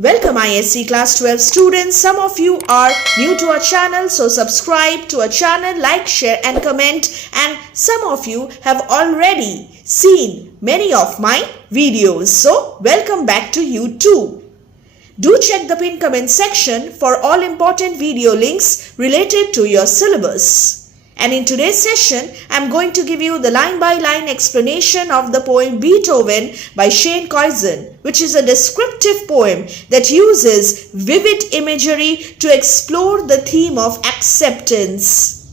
Welcome ISC Class 12 students. Some of you are new to our channel, so subscribe to our channel, like, share and comment. And some of you have already seen many of my videos, so welcome back to you too. Do check the pinned comment section for all important video links related to your syllabus. And in today's session, I am going to give you the line-by-line explanation of the poem Beethoven by Koyczan, which is a descriptive poem that uses vivid imagery to explore the theme of acceptance.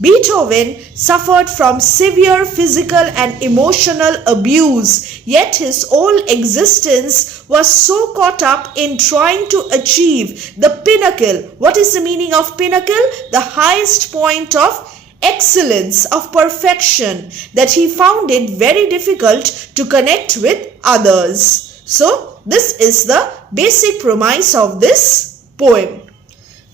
Beethoven suffered from severe physical and emotional abuse, yet his whole existence was so caught up in trying to achieve the pinnacle. What is the meaning of pinnacle? The highest point of excellence, of perfection, that he found it very difficult to connect with others. So this is the basic premise of this poem.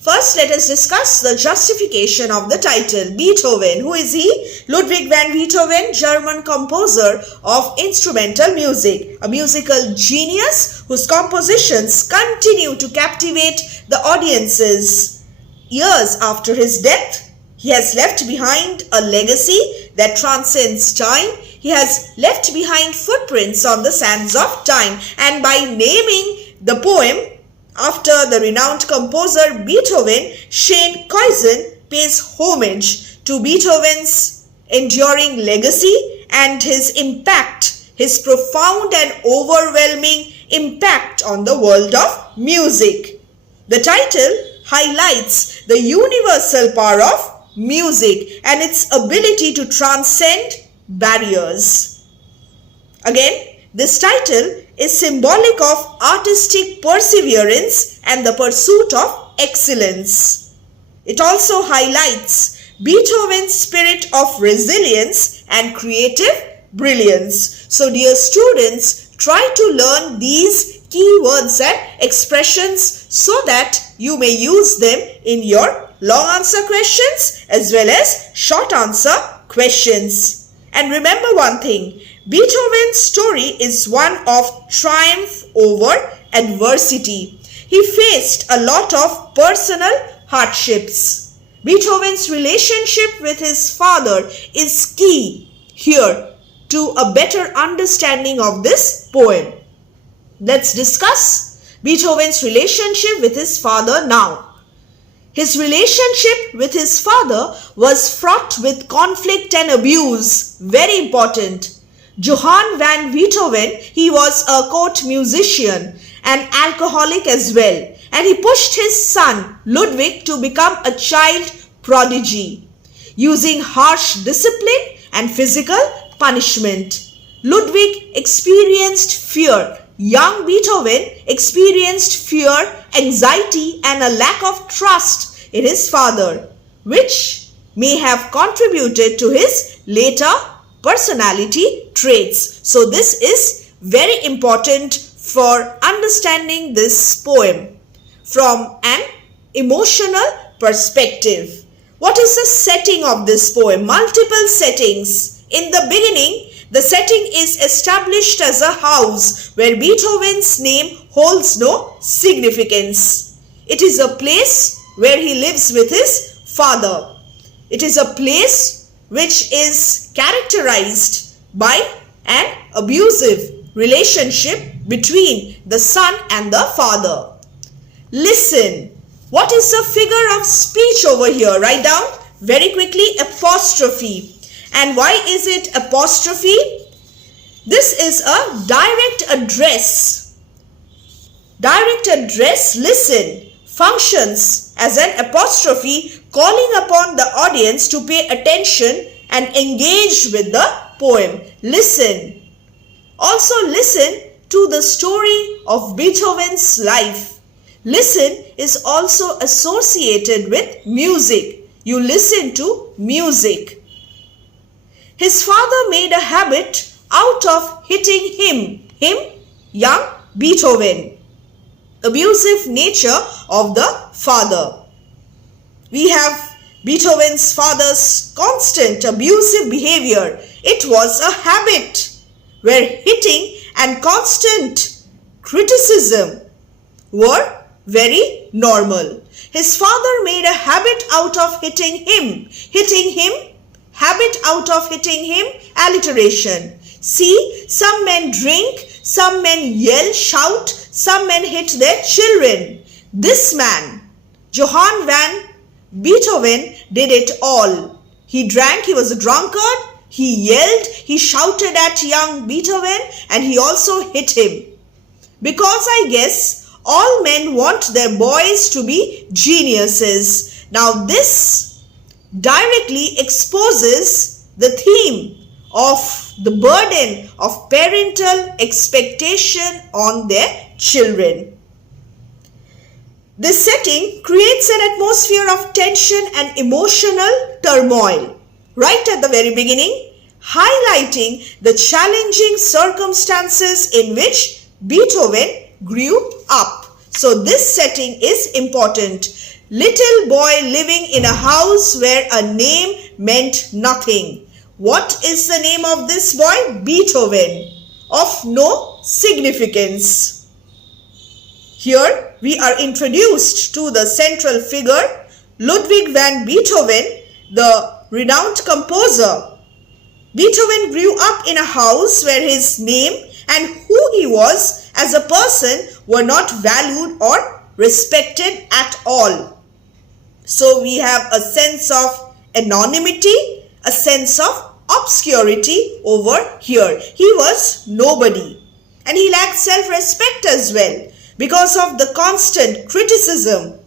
First, let us discuss the justification of the title. Beethoven. Who is he? Ludwig van Beethoven, German composer of instrumental music. A musical genius whose compositions continue to captivate the audiences. Years after his death, he has left behind a legacy that transcends time. He has left behind footprints on the sands of time. And by naming the poem after the renowned composer Beethoven, Koyczan pays homage to Beethoven's enduring legacy and his impact, his profound and overwhelming impact on the world of music. The title highlights the universal power of music and its ability to transcend barriers. Again, this title is symbolic of artistic perseverance and the pursuit of excellence. It also highlights Beethoven's spirit of resilience and creative brilliance. So dear students, try to learn these key words and expressions so that you may use them in your long answer questions as well as short answer questions. And remember one thing, Beethoven's story is one of triumph over adversity. He faced a lot of personal hardships. Beethoven's relationship with his father is key here to a better understanding of this poem. Let's discuss Beethoven's relationship with his father now. His relationship with his father was fraught with conflict and abuse. Very important. Johann van Beethoven, he was a court musician and alcoholic as well. And he pushed his son Ludwig to become a child prodigy, using harsh discipline and physical punishment. Ludwig experienced fear. Young Beethoven experienced fear, anxiety and a lack of trust in his father, which may have contributed to his later personality traits. So this is very important for understanding this poem from an emotional perspective. What is the setting of this poem? Multiple settings. In the beginning, the setting is established as a house where Beethoven's name holds no significance. It is a place where he lives with his father. It is a place which is characterized by an abusive relationship between the son and the father. Listen. What is the figure of speech over here? Write down very quickly, apostrophe. And why is it apostrophe? This is a direct address. Direct address, listen, functions as an apostrophe calling upon the audience to pay attention and engage with the poem. Listen. Also listen to the story of Beethoven's life. Listen is also associated with music. You listen to music. His father made a habit out of hitting him, young Beethoven. Abusive nature of the father. We have Beethoven's father's constant abusive behavior. It was a habit where hitting and constant criticism were very normal. His father made a habit out of hitting him. Habit out of hitting him, alliteration. See, some men drink, some men yell, shout, some men hit their children. This man, Johann van Beethoven, did it all. He drank, he was a drunkard, he yelled, he shouted at young Beethoven, and he also hit him. Because I guess all men want their boys to be geniuses. Now this directly exposes the theme of the burden of parental expectation on their children. This setting creates an atmosphere of tension and emotional turmoil right at the very beginning, highlighting the challenging circumstances in which Beethoven grew up. So this setting is important. Little boy living in a house where a name meant nothing. What is the name of this boy? Beethoven, of no significance. Here we are introduced to the central figure, Ludwig van Beethoven, the renowned composer. Beethoven grew up in a house where his name and who he was as a person were not valued or respected at all. So we have a sense of anonymity, a sense of obscurity over here. He was nobody, and he lacked self-respect as well because of the constant criticism.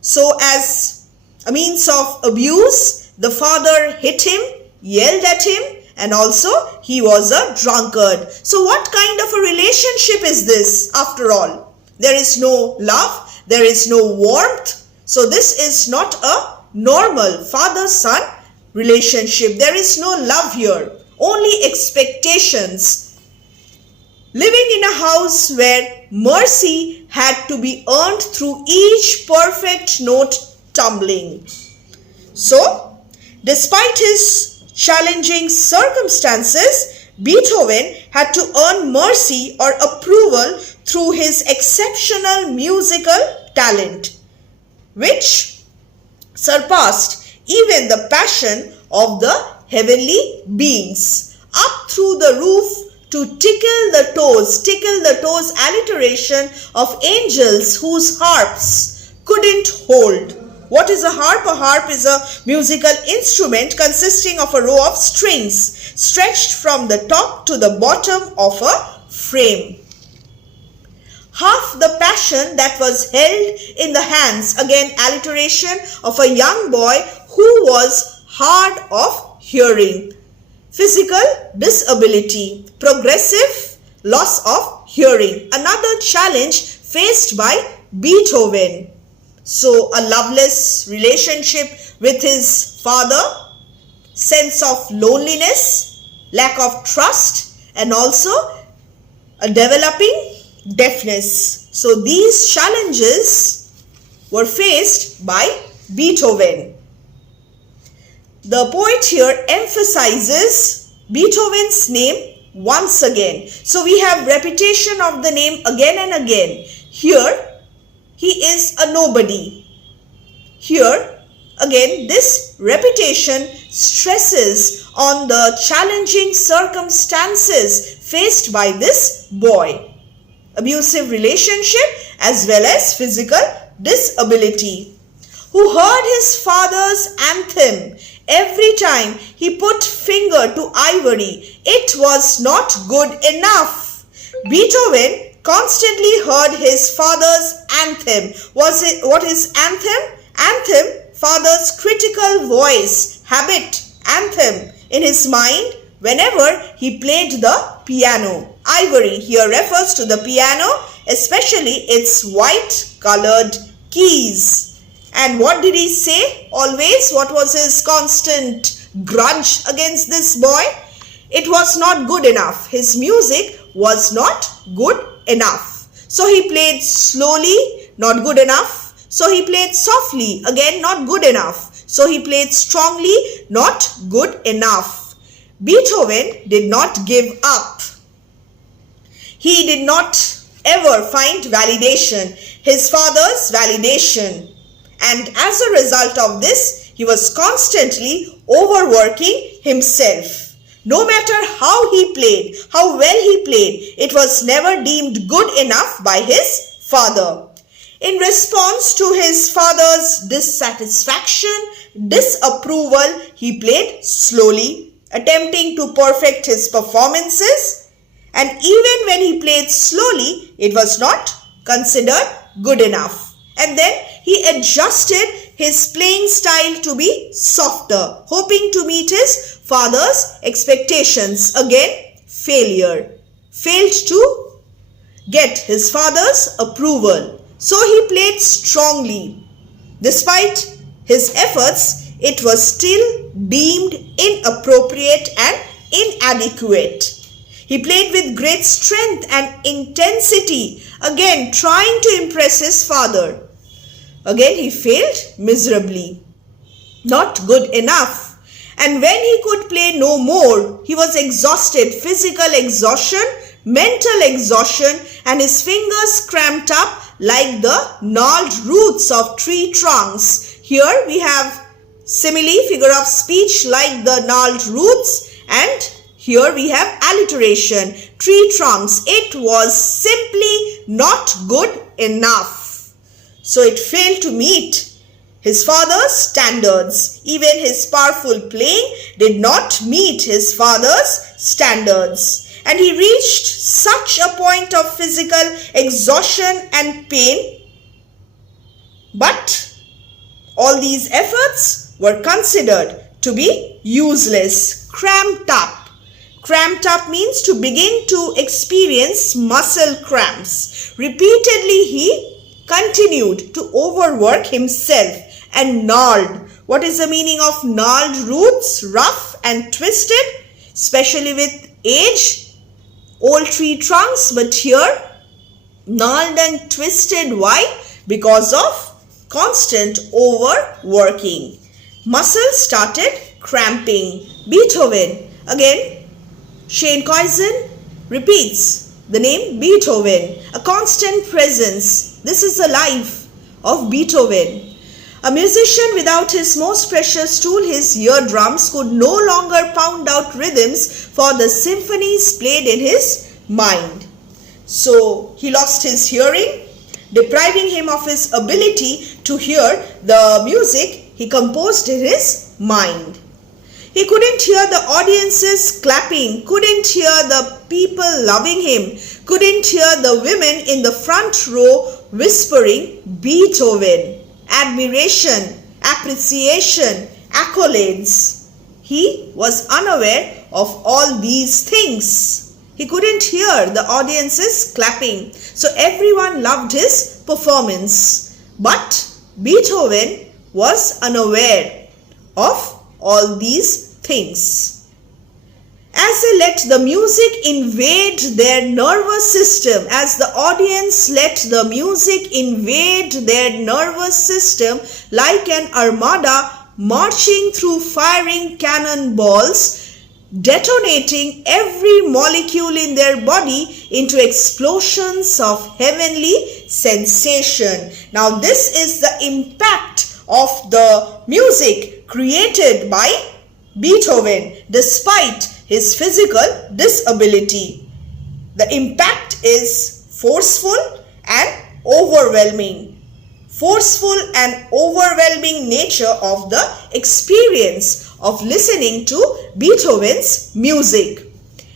So as a means of abuse, the father hit him, yelled at him, and also he was a drunkard. So what kind of a relationship is this after all? There is no love, there is no warmth. So this is not a normal father-son relationship. There is no love here, only expectations. Living in a house where mercy had to be earned through each perfect note tumbling. So, despite his challenging circumstances, Beethoven had to earn mercy or approval through his exceptional musical talent, which surpassed even the passion of the heavenly beings. Up through the roof to tickle the toes, alliteration of angels whose harps couldn't hold. What is a harp? A harp is a musical instrument consisting of a row of strings stretched from the top to the bottom of a frame. Half the passion that was held in the hands, again alliteration, of a young boy who was hard of hearing. Physical disability, progressive loss of hearing, another challenge faced by Beethoven. So a loveless relationship with his father, sense of loneliness, lack of trust, and also a developing deafness. So these challenges were faced by Beethoven. The poet here emphasizes Beethoven's name once again. So we have repetition of the name again and again. Here, he is a nobody. Here, again, this repetition stresses on the challenging circumstances faced by this boy. Abusive relationship as well as physical disability. Who heard his father's anthem every time he put finger to ivory. It was not good enough. Beethoven constantly heard his father's anthem. What is anthem? Anthem, father's critical voice, habit, anthem in his mind whenever he played the piano. Ivory here refers to the piano, especially its white colored keys. And what did he say always? What was his constant grudge against this boy? It was not good enough. His music was not good enough. So he played slowly, not good enough. So he played softly, again not good enough. So he played strongly, not good enough. Beethoven did not give up. He did not ever find validation, his father's validation. And as a result of this, he was constantly overworking himself. No matter how he played, how well he played, it was never deemed good enough by his father. In response to his father's dissatisfaction, disapproval, he played slowly, attempting to perfect his performances. And even when he played slowly, it was not considered good enough. And then he adjusted his playing style to be softer, hoping to meet his father's expectations. Again, failure. Failed to get his father's approval. So he played strongly. Despite his efforts, it was still deemed inappropriate and inadequate. He played with great strength and intensity, again trying to impress his father. Again he failed miserably. Not good enough. And when he could play no more, he was exhausted, physical exhaustion, mental exhaustion, and his fingers cramped up like the gnarled roots of tree trunks. Here we have simile, figure of speech, like the gnarled roots, and here we have alliteration, tree trunks. It was simply not good enough. So it failed to meet his father's standards. Even his powerful playing did not meet his father's standards. And he reached such a point of physical exhaustion and pain. But all these efforts were considered to be useless, cramped up. Cramped up means to begin to experience muscle cramps. Repeatedly he continued to overwork himself and gnarled. What is the meaning of gnarled roots? Rough and twisted, especially with age. Old tree trunks, but here gnarled and twisted. Why? Because of constant overworking. Muscles started cramping. Beethoven. Again, Shane Koyczan repeats the name Beethoven. A constant presence. This is the life of Beethoven. A musician without his most precious tool, his eardrums, could no longer pound out rhythms for the symphonies played in his mind. So he lost his hearing, depriving him of his ability to hear the music he composed in his mind. He couldn't hear the audiences clapping, couldn't hear the people loving him, couldn't hear the women in the front row whispering Beethoven. Admiration, appreciation, accolades. He was unaware of all these things. He couldn't hear the audiences clapping. So everyone loved his performance. But Beethoven was unaware of all these things. As they let the music invade their nervous system, as the audience let the music invade their nervous system like an armada marching through firing cannonballs, detonating every molecule in their body into explosions of heavenly sensation. Now this is the impact of the music created by Beethoven despite his physical disability. The impact is forceful and overwhelming. Forceful and overwhelming nature of the experience of listening to Beethoven's music.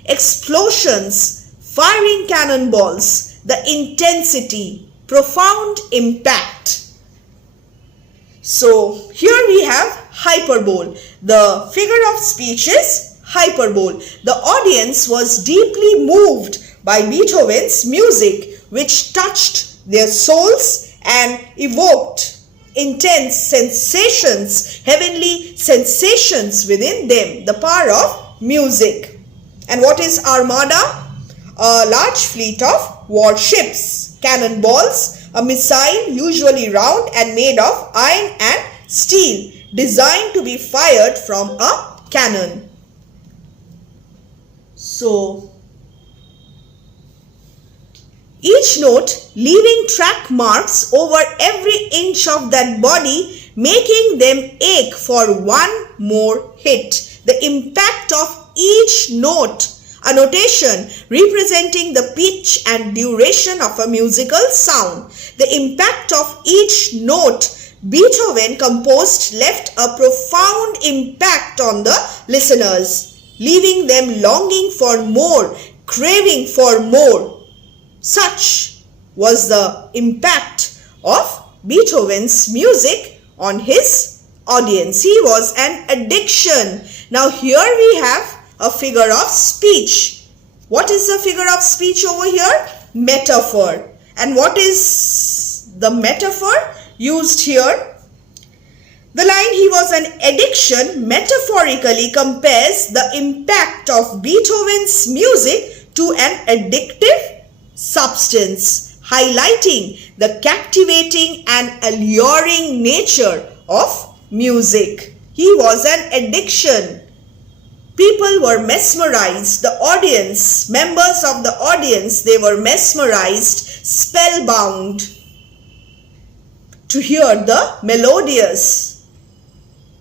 Explosions, firing cannonballs, the intensity, profound impact. So here we have hyperbole. The figure of speech is hyperbole. The audience was deeply moved by Beethoven's music, which touched their souls and evoked intense sensations, heavenly sensations within them. The power of music. And what is armada? A large fleet of warships, cannonballs, a missile usually round and made of iron and steel, designed to be fired from a cannon. So, each note leaving track marks over every inch of that body, making them ache for one more hit. The impact of each note, a notation representing the pitch and duration of a musical sound. The impact of each note Beethoven composed left a profound impact on the listeners, leaving them longing for more, craving for more. Such was the impact of Beethoven's music on his audience. He was an addiction. Now here we have a figure of speech. What is the figure of speech over here? Metaphor. And what is the metaphor used here? The line "he was an addiction" metaphorically compares the impact of Beethoven's music to an addictive substance, highlighting the captivating and alluring nature of music. He was an addiction. People were mesmerized. The audience, members of the audience, they were mesmerized, spellbound to hear the melodious,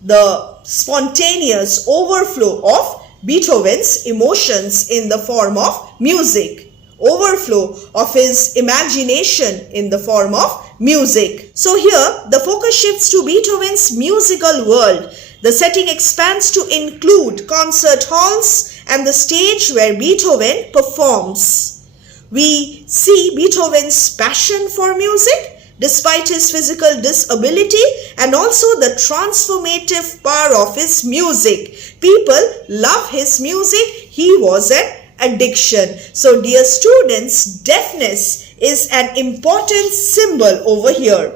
the spontaneous overflow of Beethoven's emotions in the form of music, overflow of his imagination in the form of music. So here the focus shifts to Beethoven's musical world. The setting expands to include concert halls and the stage where Beethoven performs. We see Beethoven's passion for music despite his physical disability, and also the transformative power of his music. People love his music. He was an addiction. So dear students, deafness is an important symbol over here.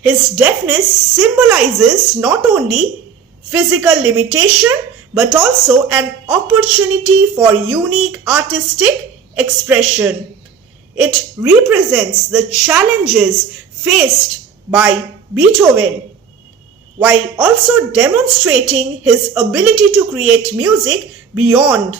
His deafness symbolizes not only physical limitation but also an opportunity for unique artistic expression. It represents the challenges faced by Beethoven while also demonstrating his ability to create music beyond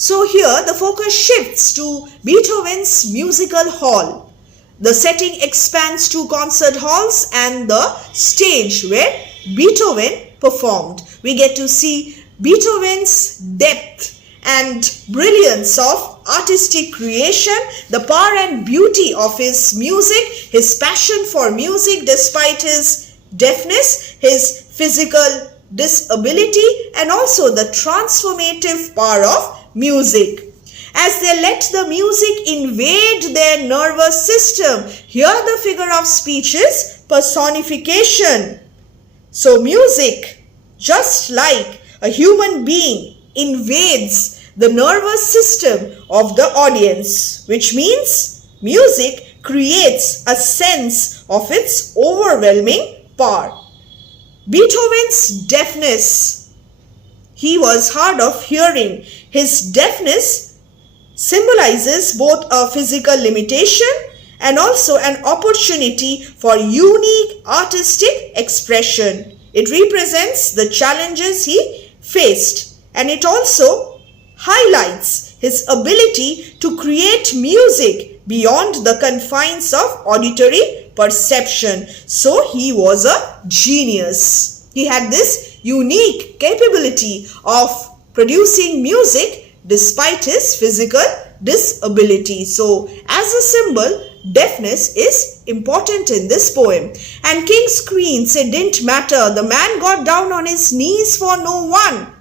So here the focus shifts to Beethoven's musical hall. The setting expands to concert halls and the stage where Beethoven performed. We get to see Beethoven's depth and brilliance of artistic creation, the power and beauty of his music, his passion for music despite his deafness, his physical disability, and also the transformative power of music. As they let the music invade their nervous system, here the figure of speech is personification. So music, just like a human being, invades the nervous system of the audience, which means music creates a sense of its overwhelming power. Beethoven's deafness, he was hard of hearing. His deafness symbolizes both a physical limitation and also an opportunity for unique artistic expression. It represents the challenges he faced, and it also highlights his ability to create music beyond the confines of auditory perception. So he was a genius. He had this unique capability of producing music despite his physical disability. So as a symbol, deafness is important in this poem. And King's Queen said didn't matter. The man got down on his knees for no one,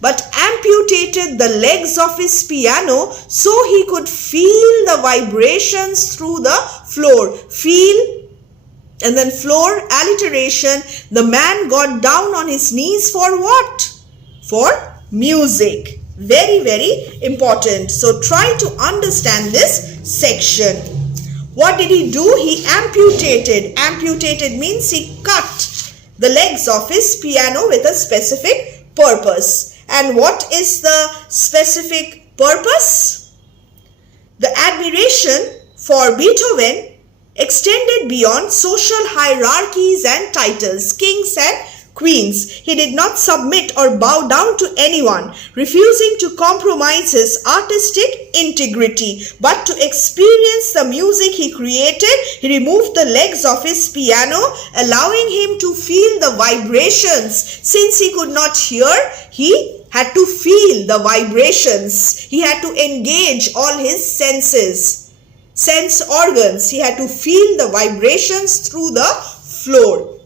but amputated the legs of his piano so he could feel the vibrations through the floor. Feel, and then floor, alliteration. The man got down on his knees for what? For music. Very, very important. So try to understand this section. What did he do? He amputated. Amputated means he cut the legs of his piano with a specific purpose. And what is the specific purpose? The admiration for Beethoven extended beyond social hierarchies and titles, kings and queens. He did not submit or bow down to anyone, refusing to compromise his artistic integrity. But to experience the music he created, he removed the legs of his piano, allowing him to feel the vibrations. Since he could not hear, he had to feel the vibrations. He had to engage all his sense organs. He had to feel the vibrations through the floor,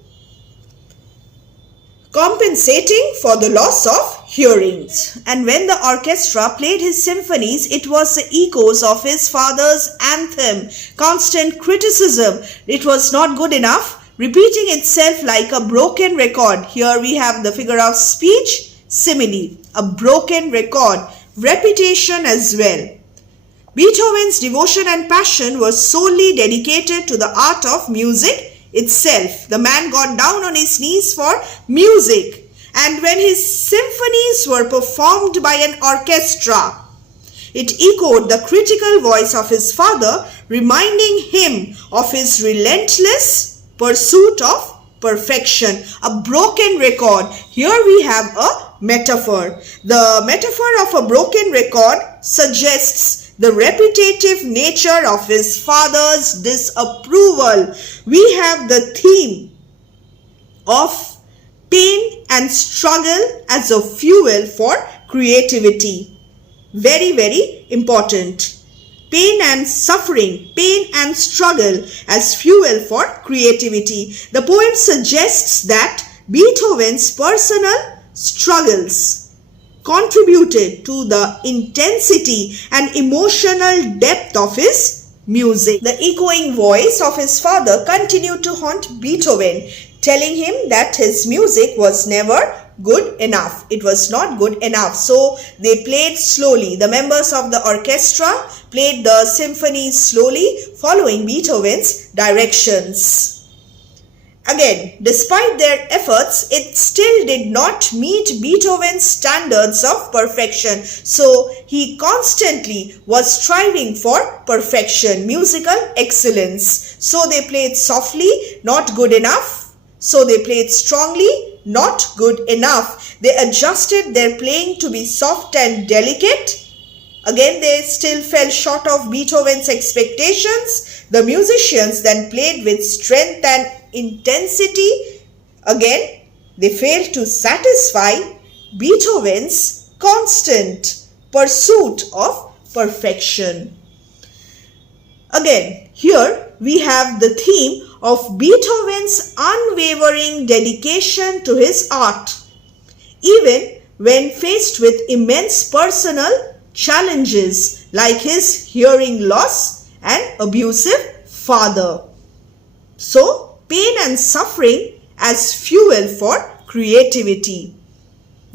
compensating for the loss of hearings. And when the orchestra played his symphonies, it was the echoes of his father's anthem, constant criticism. It was not good enough, repeating itself like a broken record. Here we have the figure of speech, simile, a broken record, repetition as well. Beethoven's devotion and passion were solely dedicated to the art of music itself. The man got down on his knees for music, and when his symphonies were performed by an orchestra, it echoed the critical voice of his father, reminding him of his relentless pursuit of perfection. A broken record. Here we have a metaphor. The metaphor of a broken record suggests the repetitive nature of his father's disapproval. We have the theme of pain and struggle as a fuel for creativity. Very, very important. Pain and suffering, pain and struggle as fuel for creativity. The poem suggests that Beethoven's personal struggles contributed to the intensity and emotional depth of his music. The echoing voice of his father continued to haunt Beethoven, telling him that his music was never good enough. It was not good enough. So they played slowly. The members of the orchestra played the symphonies slowly, following Beethoven's directions. Again, despite their efforts, it still did not meet Beethoven's standards of perfection. So he constantly was striving for perfection, musical excellence. So they played softly, not good enough. So they played strongly, not good enough. They adjusted their playing to be soft and delicate. Again, they still fell short of Beethoven's expectations. The musicians then played with strength and intensity. Again, they failed to satisfy Beethoven's constant pursuit of perfection. Again, here we have the theme of Beethoven's unwavering dedication to his art, even when faced with immense personal challenges like his hearing loss and abusive father. So, pain and suffering as fuel for creativity.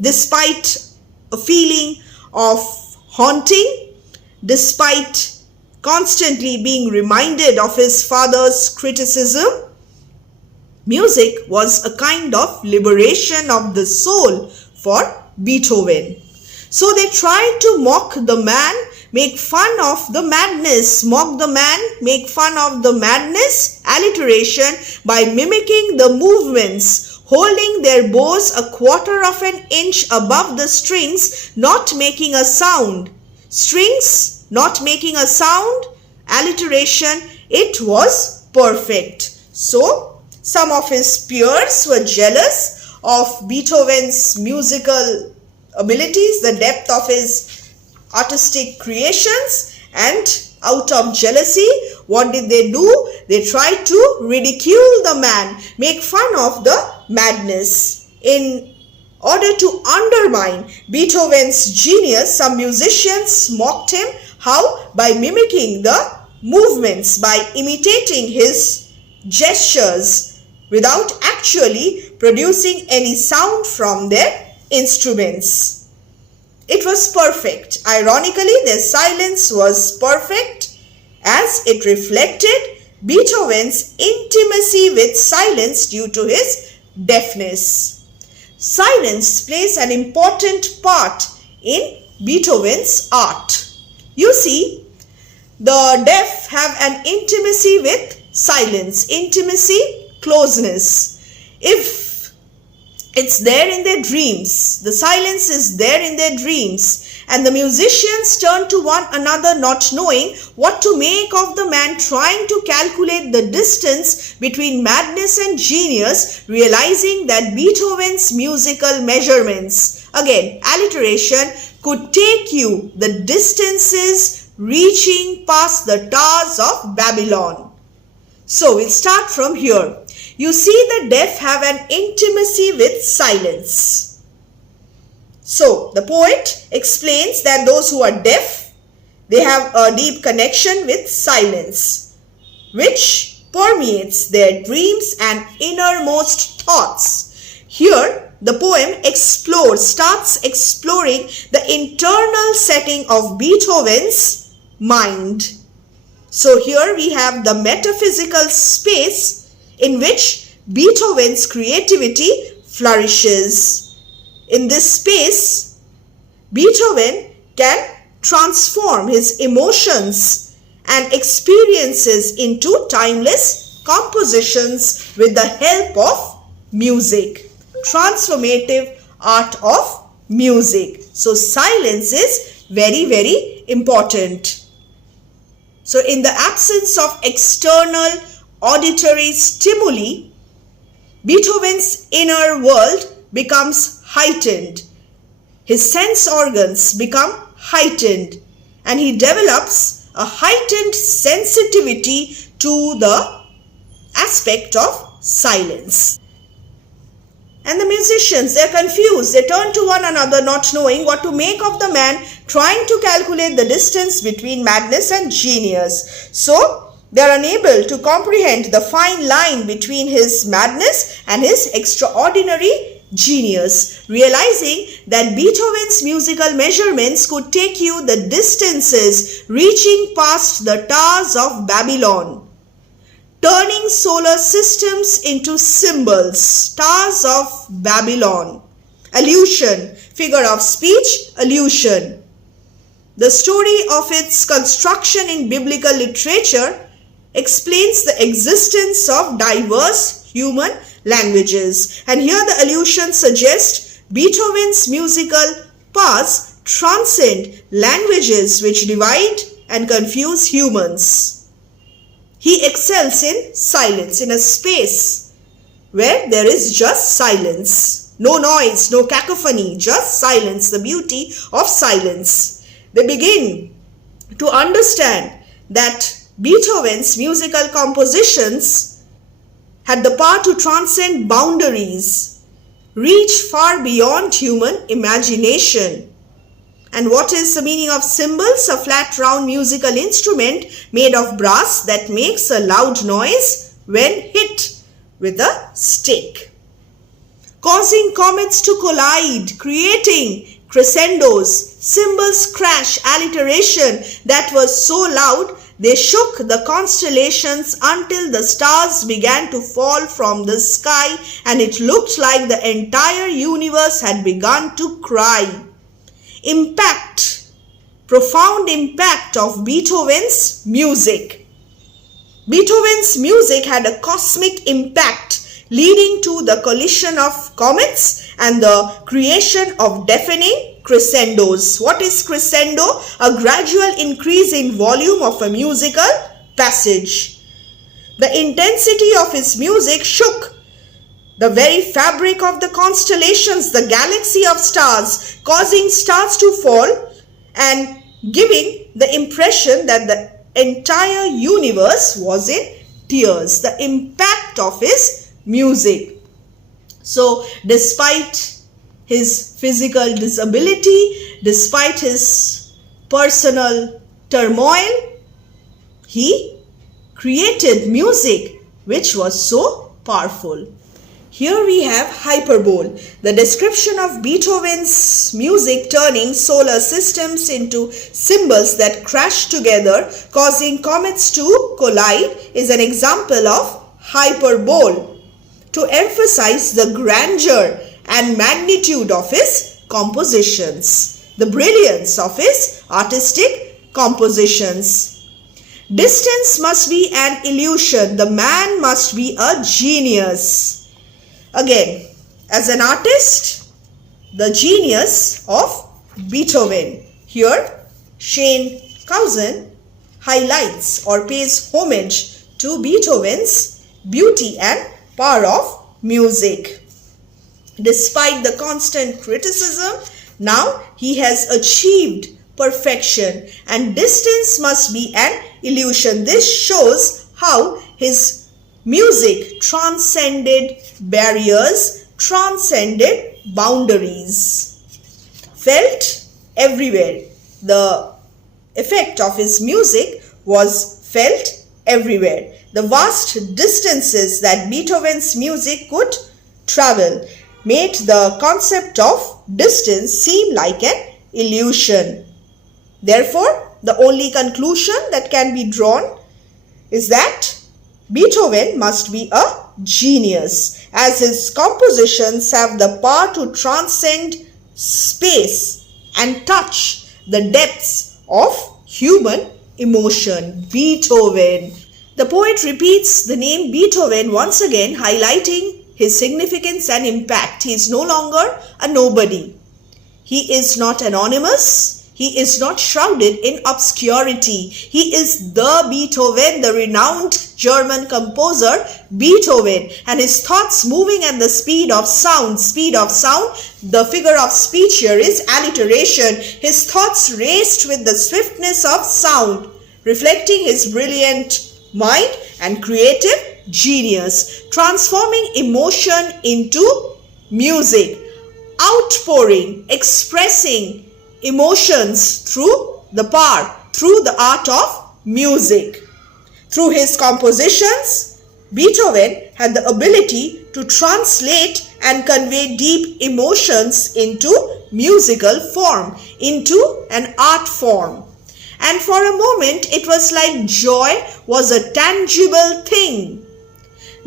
Despite a feeling of haunting, despite constantly being reminded of his father's criticism, music was a kind of liberation of the soul for Beethoven. So they tried to mock the man, make fun of the madness, mock the man, make fun of the madness, alliteration, by mimicking the movements, holding their bows a quarter of an inch above the strings, not making a sound. Strings not making a sound, alliteration, it was perfect. So some of his peers were jealous of Beethoven's musical abilities, the depth of his artistic creations, and out of jealousy, what did they do? They tried to ridicule the man, make fun of the madness. In order to undermine Beethoven's genius, some musicians mocked him. How? By mimicking the movements, by imitating his gestures without actually producing any sound from their instruments. It was perfect. Ironically, their silence was perfect, as it reflected Beethoven's intimacy with silence due to his deafness. Silence plays an important part in Beethoven's art. You see, the deaf have an intimacy with silence, intimacy, closeness. If it's there in their dreams, the silence is there in their dreams, and the musicians turn to one another not knowing what to make of the man trying to calculate the distance between madness and genius, realizing that Beethoven's musical measurements, again alliteration, could take you the distances reaching past the towers of Babylon. So we'll start from here. You see, the deaf have an intimacy with silence. So the poet explains that those who are deaf, they have a deep connection with silence, which permeates their dreams and innermost thoughts. Here, the poem starts exploring the internal setting of Beethoven's mind. So here we have the metaphysical space in which Beethoven's creativity flourishes. In this space, Beethoven can transform his emotions and experiences into timeless compositions with the help of music. Transformative art of music. So silence is very, very important. So in the absence of external auditory stimuli, Beethoven's inner world becomes heightened. His sense organs become heightened, and he develops a heightened sensitivity to the aspect of silence. And the musicians, they're confused. They turn to one another not knowing what to make of the man trying to calculate the distance between madness and genius. So they are unable to comprehend the fine line between his madness and his extraordinary genius, realizing that Beethoven's musical measurements could take you the distances reaching past the towers of Babylon, turning solar systems into symbols. Towers of Babylon. Allusion, figure of speech, allusion. The story of its construction in biblical literature explains the existence of diverse human languages. And here the allusion suggests Beethoven's musical powers transcend languages which divide and confuse humans. He excels in silence, in a space where there is just silence. No noise, no cacophony, just silence, the beauty of silence. They begin to understand that Beethoven's musical compositions had the power to transcend boundaries, reach far beyond human imagination. And what is the meaning of cymbals? A flat round musical instrument made of brass that makes a loud noise when hit with a stick, causing comets to collide, creating crescendos. Cymbals crash, alliteration that was so loud they shook the constellations until the stars began to fall from the sky, and it looked like the entire universe had begun to cry. Impact, profound impact of Beethoven's music. Beethoven's music had a cosmic impact, leading to the collision of comets and the creation of deafening crescendos. What is crescendo? A gradual increase in volume of a musical passage. The intensity of his music shook the very fabric of the constellations, the galaxy of stars, causing stars to fall and giving the impression that the entire universe was in tears. The impact of his music. So despite his physical disability, despite his personal turmoil, he created music which was so powerful. Here we have hyperbole, the description of Beethoven's music turning solar systems into symbols that crash together, causing comets to collide, is an example of hyperbole, to emphasize the grandeur and magnitude of his compositions, the brilliance of his artistic compositions. Distance must be an illusion. The man must be a genius. Again, as an artist, the genius of Beethoven. Here, Shane Koyczan highlights or pays homage to Beethoven's beauty and power of music. Despite the constant criticism, now he has achieved perfection, and distance must be an illusion. This shows how his music transcended barriers, transcended boundaries. Felt everywhere. The effect of his music was felt everywhere. The vast distances that Beethoven's music could travel made the concept of distance seem like an illusion. Therefore, the only conclusion that can be drawn is that Beethoven must be a genius, as his compositions have the power to transcend space and touch the depths of human emotion. Beethoven. The poet repeats the name Beethoven once again, highlighting his significance and impact. He is no longer a nobody. He is not anonymous. He is not shrouded in obscurity. He is the Beethoven, the renowned German composer Beethoven, and his thoughts moving at the speed of sound. Speed of sound, the figure of speech here is alliteration. His thoughts raced with the swiftness of sound, reflecting his brilliant mind and creative genius, transforming emotion into music, outpouring, expressing emotions through the power, through the art of music. Through his compositions, Beethoven had the ability to translate and convey deep emotions into musical form, into an art form. And for a moment, it was like joy was a tangible thing.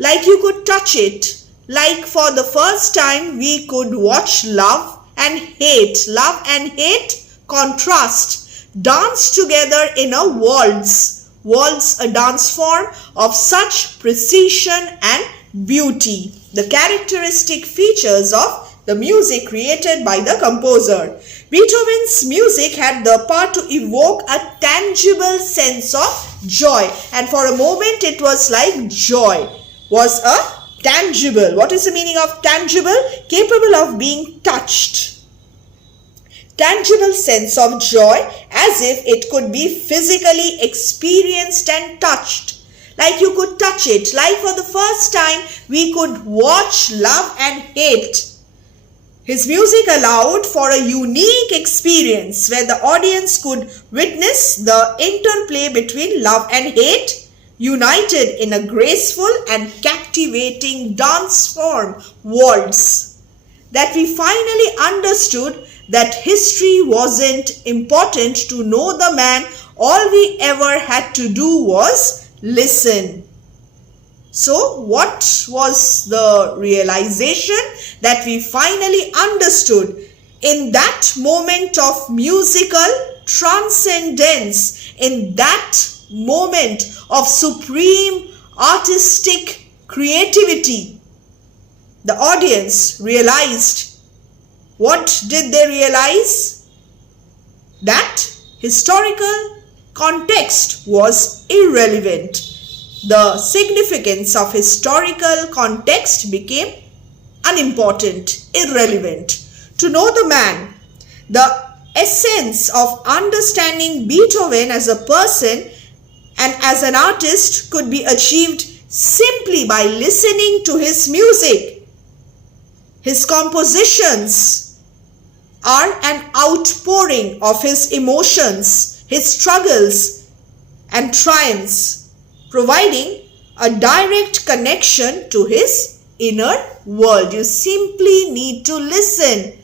Like you could touch it. Like for the first time, we could watch love and hate. Love and hate contrast. Dance together in a waltz. Waltz, a dance form of such precision and beauty. The characteristic features of the music created by the composer. Beethoven's music had the power to evoke a tangible sense of joy, and for a moment it was like joy was a tangible. What is the meaning of tangible? Capable of being touched. Tangible sense of joy, as if it could be physically experienced and touched. Like you could touch it. Like for the first time we could watch love and hate. His music allowed for a unique experience where the audience could witness the interplay between love and hate, united in a graceful and captivating dance form, waltz. That we finally understood that history wasn't important to know the man. All we ever had to do was listen. So what was the realization that we finally understood in that moment of musical transcendence, in that moment of supreme artistic creativity? The audience realized. What did they realize? That historical context was irrelevant. The significance of historical context became unimportant, irrelevant. To know the man, the essence of understanding Beethoven as a person and as an artist could be achieved simply by listening to his music. His compositions are an outpouring of his emotions, his struggles and triumphs, providing a direct connection to his inner world. You simply need to listen.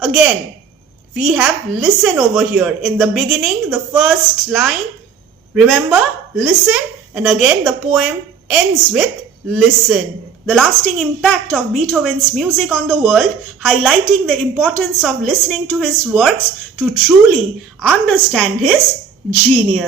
Again, we have listen over here. In the beginning, the first line, remember, listen, and again the poem ends with listen. The lasting impact of Beethoven's music on the world, highlighting the importance of listening to his works to truly understand his genius.